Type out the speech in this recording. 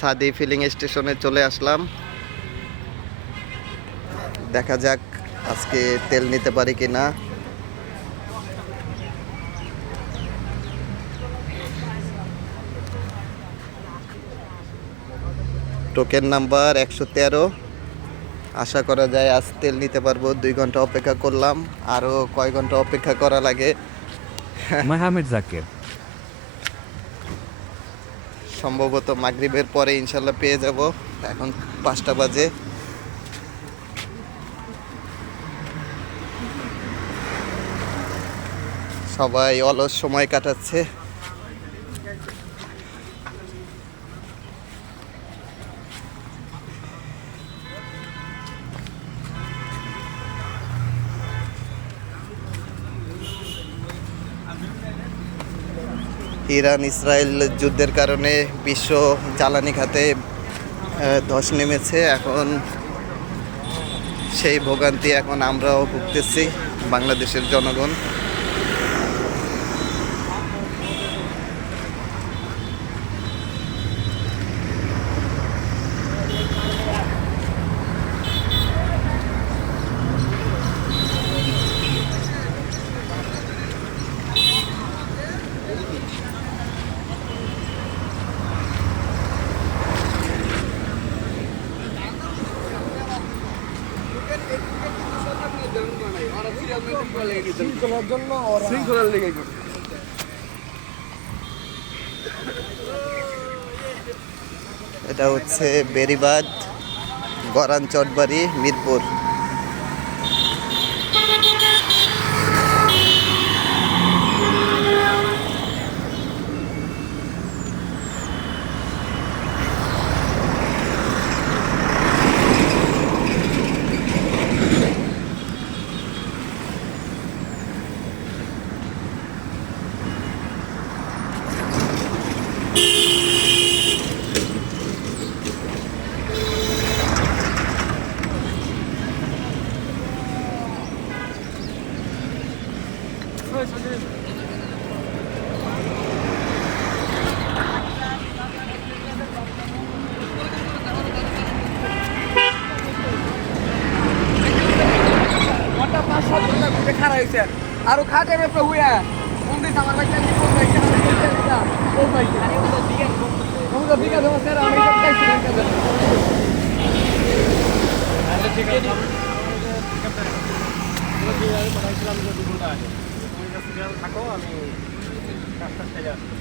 সাদি ফিলিং স্টেশনে চলে আসলাম। দেখা যাক আজকে তেল নিতে পারি কিনা। Token number 113। আশা করা যায় আজ তেল নিতে পারবো। 2 ঘন্টা অপেক্ষা করলাম, আরো কয় ঘন্টা অপেক্ষা করা লাগে। মাহমুদ জাকির সম্ভবত মাগরিবের পরে ইনশাল্লাহ পেয়ে যাব। এখন 5টা বাজে। সবাই অলস সময় কাটাচ্ছে। ইরান ইসরায়েল যুদ্ধের কারণে বিশ্ব জ্বালানি খাতে ধস নেমেছে। এখন সেই ভোগান্তি এখন আমরাও ভুগতেছি, বাংলাদেশের জনগণ। এটা হচ্ছে বেরিবাদ, গরান চটবাড়ি, মিরপুর। আরো খাটে রে প্রভুয়া কোনদিন আমার ভাই চাকরি করবে এটা ও ভাই আরে ও তো বিকা জমা স্যার আমি তো চাইছি না আরে ঠিক আছে আমি পাঠাইছিলাম যে 2 ঘন্টা আগে তুমি কাছে থাকো, আমি কাজটা সেরে আসছি।